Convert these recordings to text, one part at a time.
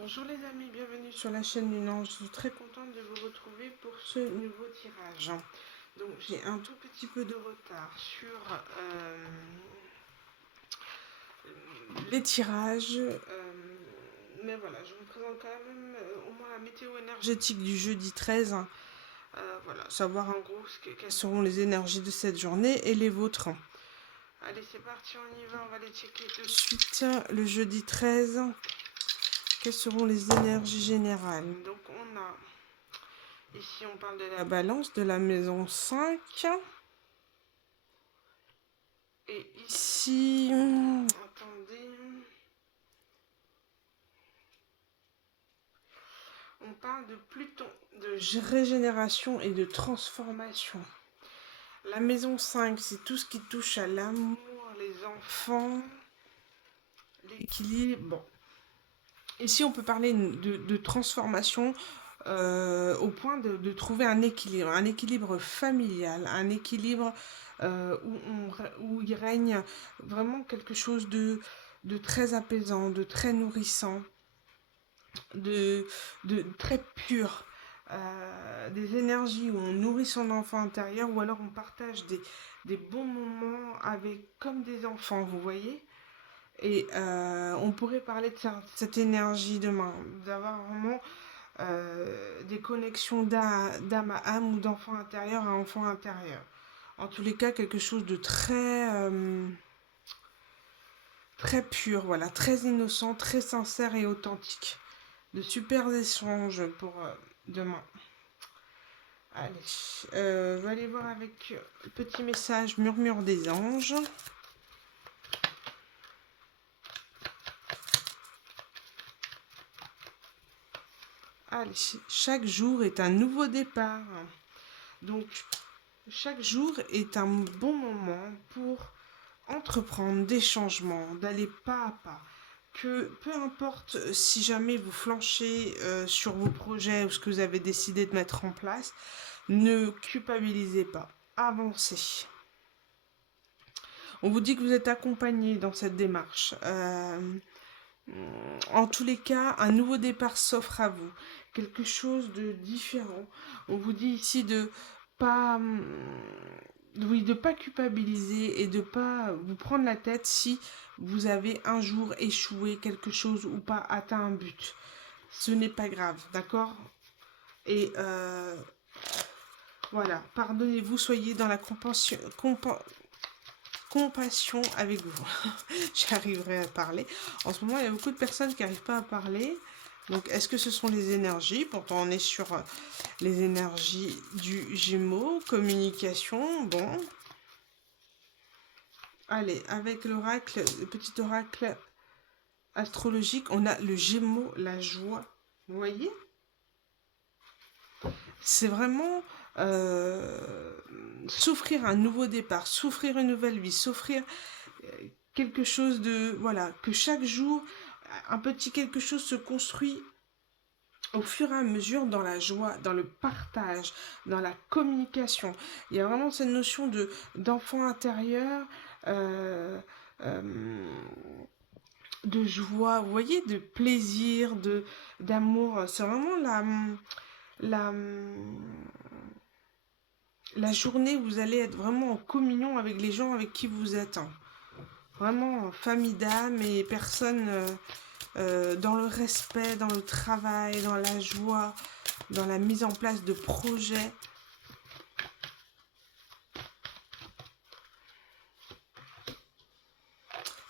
Bonjour les amis, bienvenue sur la chaîne du Ange. Je suis très contente de vous retrouver pour ce nouveau tirage. Donc j'ai un tout petit peu de retard sur les tirages. Mais voilà, je vous présente quand même au moins la météo énergétique du jeudi 13. Voilà, savoir en gros quelles seront les énergies de cette journée et les vôtres. Allez, c'est parti, on y va, on va les checker de suite. Le jeudi 13. Quelles seront les énergies générales? Donc on a, ici on parle de la balance, de la maison 5. Et ici, attendez, on parle de Pluton, de régénération et de transformation. La maison 5, c'est tout ce qui touche à l'amour, les enfants, l'équilibre. Bon, ici on peut parler de transformation au point de trouver un équilibre familial, un équilibre où il règne vraiment quelque chose de très apaisant, de très nourrissant, de, de très pur. Des énergies où on nourrit son enfant intérieur ou alors on partage des bons moments avec comme des enfants, vous voyez. Et on pourrait parler de cette énergie demain, d'avoir vraiment des connexions d'âme à âme ou d'enfant intérieur à enfant intérieur. En tous les cas, quelque chose de très pur, voilà, très innocent, très sincère et authentique. De super échanges pour demain. Allez, on va aller voir avec le petit message murmure des anges. Allez, chaque jour est un nouveau départ. Donc, chaque jour est un bon moment pour entreprendre des changements, d'aller pas à pas. Que peu importe si jamais vous flanchez sur vos projets ou ce que vous avez décidé de mettre en place, ne culpabilisez pas. Avancez. On vous dit que vous êtes accompagné dans cette démarche. En tous les cas, un nouveau départ s'offre à vous. Quelque chose de différent. On vous dit ici de pas, oui, de pas culpabiliser et de pas vous prendre la tête si vous avez un jour échoué quelque chose ou pas atteint un but. Ce n'est pas grave, d'accord? Et voilà, pardonnez-vous, soyez dans la compassion avec vous. J'arriverai à parler. En ce moment, il y a beaucoup de personnes qui n'arrivent pas à parler. Donc, est-ce que ce sont les énergies? Pourtant, on est sur les énergies du Gémeaux, communication. Bon. Allez, avec l'oracle, le petit oracle astrologique, on a le Gémeaux, la joie. Vous voyez? C'est vraiment s'offrir un nouveau départ, s'offrir une nouvelle vie, s'offrir quelque chose de... Voilà, que chaque jour, un petit quelque chose se construit au fur et à mesure dans la joie, dans le partage, dans la communication. Il y a vraiment cette notion d'enfant intérieur, euh, euh, de joie, vous voyez, de plaisir, d'amour. C'est vraiment la, la journée où vous allez être vraiment en communion avec les gens avec qui vous êtes. Hein. Vraiment famille d'âme et personne dans le respect, dans le travail, dans la joie, dans la mise en place de projets.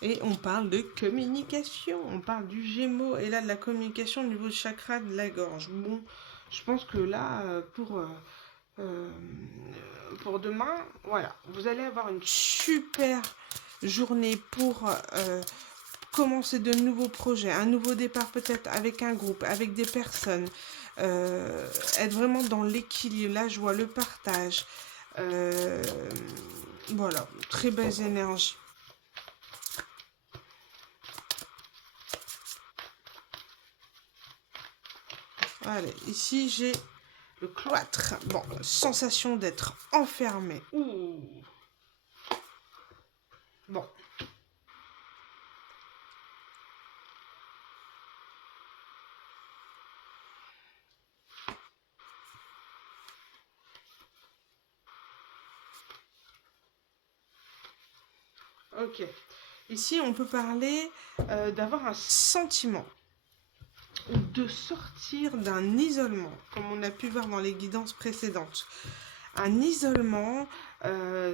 Et on parle de communication, on parle du Gémeaux et là de la communication au niveau du chakra de la gorge. Bon, je pense que là, pour demain, voilà, vous allez avoir une super journée pour commencer de nouveaux projets, un nouveau départ peut-être avec un groupe, avec des personnes, être vraiment dans l'équilibre, la joie, le partage. Euh, voilà, très belles énergies. Allez, ici j'ai le cloître. Bon, sensation d'être enfermé. Ouh. Bon. Ok. Ici, on peut parler d'avoir un sentiment ou de sortir d'un isolement, comme on a pu voir dans les guidances précédentes. Un isolement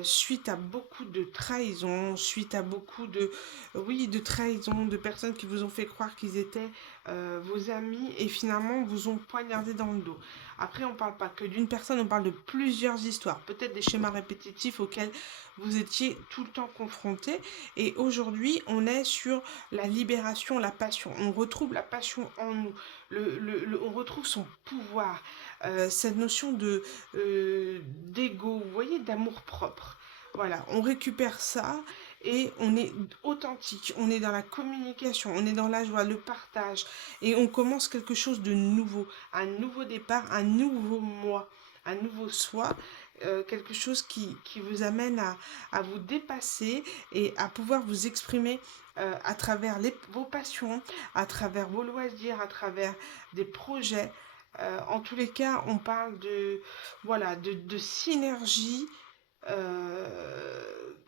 suite à beaucoup de trahisons, suite à beaucoup de, oui, de trahisons, de personnes qui vous ont fait croire qu'ils étaient vos amis et finalement vous ont poignardé dans le dos. Après, on ne parle pas que d'une personne, on parle de plusieurs histoires, peut-être des schémas répétitifs auxquels vous étiez tout le temps confrontés. Et aujourd'hui, on est sur la libération, la passion. On retrouve la passion en nous. On retrouve son pouvoir. Cette notion de d'ego, vous voyez, d'amour propre. Voilà, on récupère ça et on est authentique, on est dans la communication, on est dans la joie, le partage et on commence quelque chose de nouveau, un nouveau départ, un nouveau moi, un nouveau soi, quelque chose qui vous amène à vous dépasser et à pouvoir vous exprimer à travers vos passions, à travers vos loisirs, à travers des projets. En tous les cas, on parle de, voilà, de synergie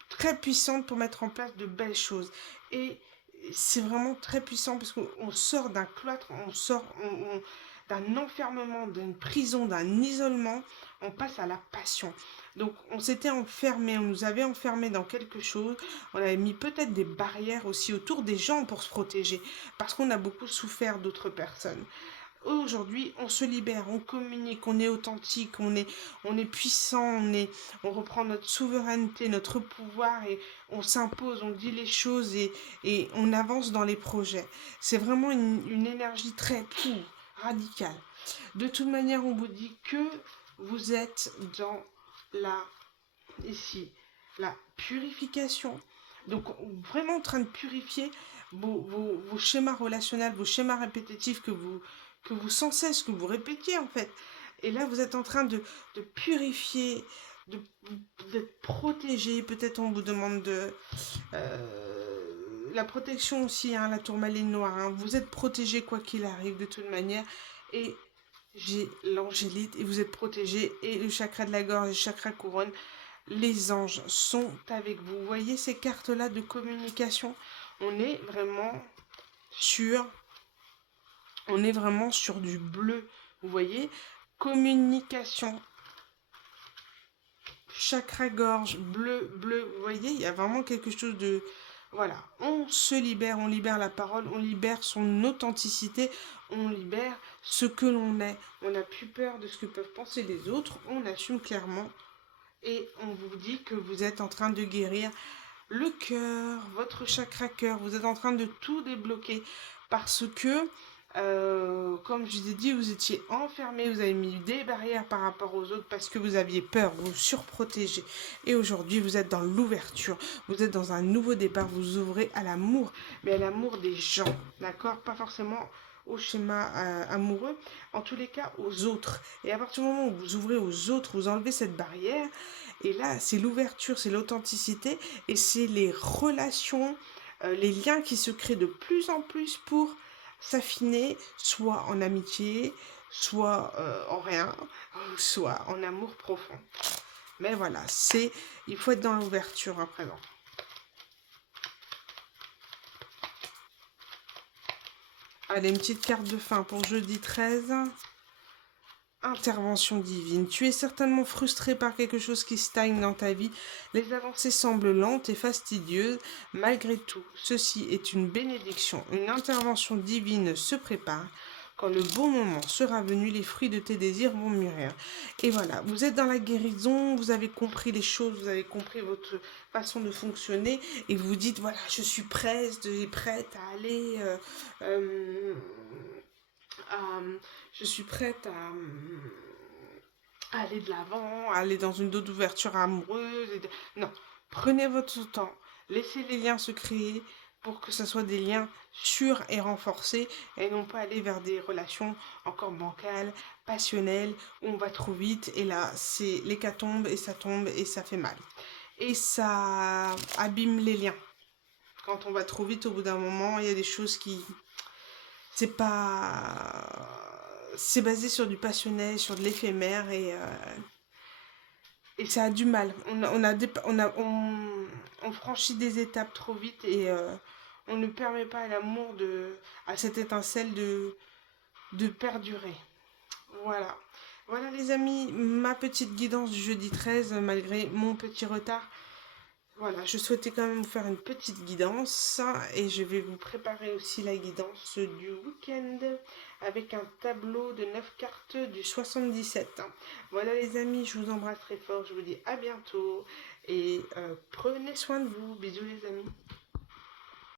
très puissante pour mettre en place de belles choses. Et c'est vraiment très puissant parce qu'on sort d'un cloître, on sort d'un enfermement, d'une prison, d'un isolement, on passe à la passion. Donc on s'était enfermé, on nous avait enfermé dans quelque chose, on avait mis peut-être des barrières aussi autour des gens pour se protéger, parce qu'on a beaucoup souffert d'autres personnes. Aujourd'hui, on se libère, on communique, on est authentique, on est puissant, on reprend notre souveraineté, notre pouvoir et on s'impose, on dit les choses et on avance dans les projets. C'est vraiment une énergie très radicale. De toute manière, on vous dit que vous êtes dans la, ici, la purification. Donc, vraiment en train de purifier vos schémas relationnels, vos schémas répétitifs que vous sans cesse, que vous répétiez en fait. Et là, vous êtes en train de purifier, de, d'être protégé. Peut-être on vous demande de... la protection aussi, hein, la tourmaline noire. Hein. Vous êtes protégé quoi qu'il arrive de toute manière. Et j'ai l'angélite et vous êtes protégé. Et le chakra de la gorge, le chakra couronne, les anges sont avec vous. Vous voyez ces cartes-là de communication. On est vraiment sur on est vraiment sur du bleu, vous voyez, communication, chakra-gorge, bleu, bleu, vous voyez, il y a vraiment quelque chose de... Voilà, on se libère, on libère la parole, on libère son authenticité, on libère ce que l'on est. On n'a plus peur de ce que peuvent penser les autres, on assume clairement et on vous dit que vous êtes en train de guérir le cœur, votre chakra cœur, vous êtes en train de tout débloquer parce que comme je vous ai dit, vous étiez enfermé, vous avez mis des barrières par rapport aux autres parce que vous aviez peur, vous surprotégez. Et aujourd'hui, vous êtes dans l'ouverture, vous êtes dans un nouveau départ, vous ouvrez à l'amour, mais à l'amour des gens, d'accord? Pas forcément au schéma amoureux, en tous les cas aux autres. Et à partir du moment où vous ouvrez aux autres, vous enlevez cette barrière, et là, c'est l'ouverture, c'est l'authenticité, et c'est les relations, les liens qui se créent de plus en plus pour s'affiner, soit en amitié, soit en rien, soit en amour profond. Mais voilà, il faut être dans l'ouverture à présent. Allez, une petite carte de fin pour jeudi 13. Intervention divine. Tu es certainement frustré par quelque chose qui stagne dans ta vie. Les avancées semblent lentes et fastidieuses. Malgré tout, ceci est une bénédiction. Une intervention divine se prépare. Quand le bon moment sera venu, les fruits de tes désirs vont mûrir. Et voilà, vous êtes dans la guérison, vous avez compris les choses, vous avez compris votre façon de fonctionner et vous vous dites, voilà, je suis prête à aller... je suis prête à aller de l'avant, à aller dans une dose d'ouverture amoureuse. Non, prenez votre temps, laissez les liens se créer pour que ce soit des liens sûrs et renforcés et non pas aller vers des relations encore bancales, passionnelles, où on va trop vite et là c'est l'hécatombe et ça fait mal. Et ça abîme les liens. Quand on va trop vite, au bout d'un moment, il y a des choses qui... C'est pas... C'est basé sur du passionnel, sur de l'éphémère et ça a du mal. on franchit des étapes trop vite et on ne permet pas à l'amour à cette étincelle de perdurer. Voilà. Voilà les amis, ma petite guidance du jeudi 13, malgré mon petit retard. Voilà, je souhaitais quand même vous faire une petite guidance et je vais vous préparer aussi la guidance du week-end avec un tableau de 9 cartes du 77. Voilà les amis, je vous embrasse très fort, je vous dis à bientôt et prenez soin de vous. Bisous les amis.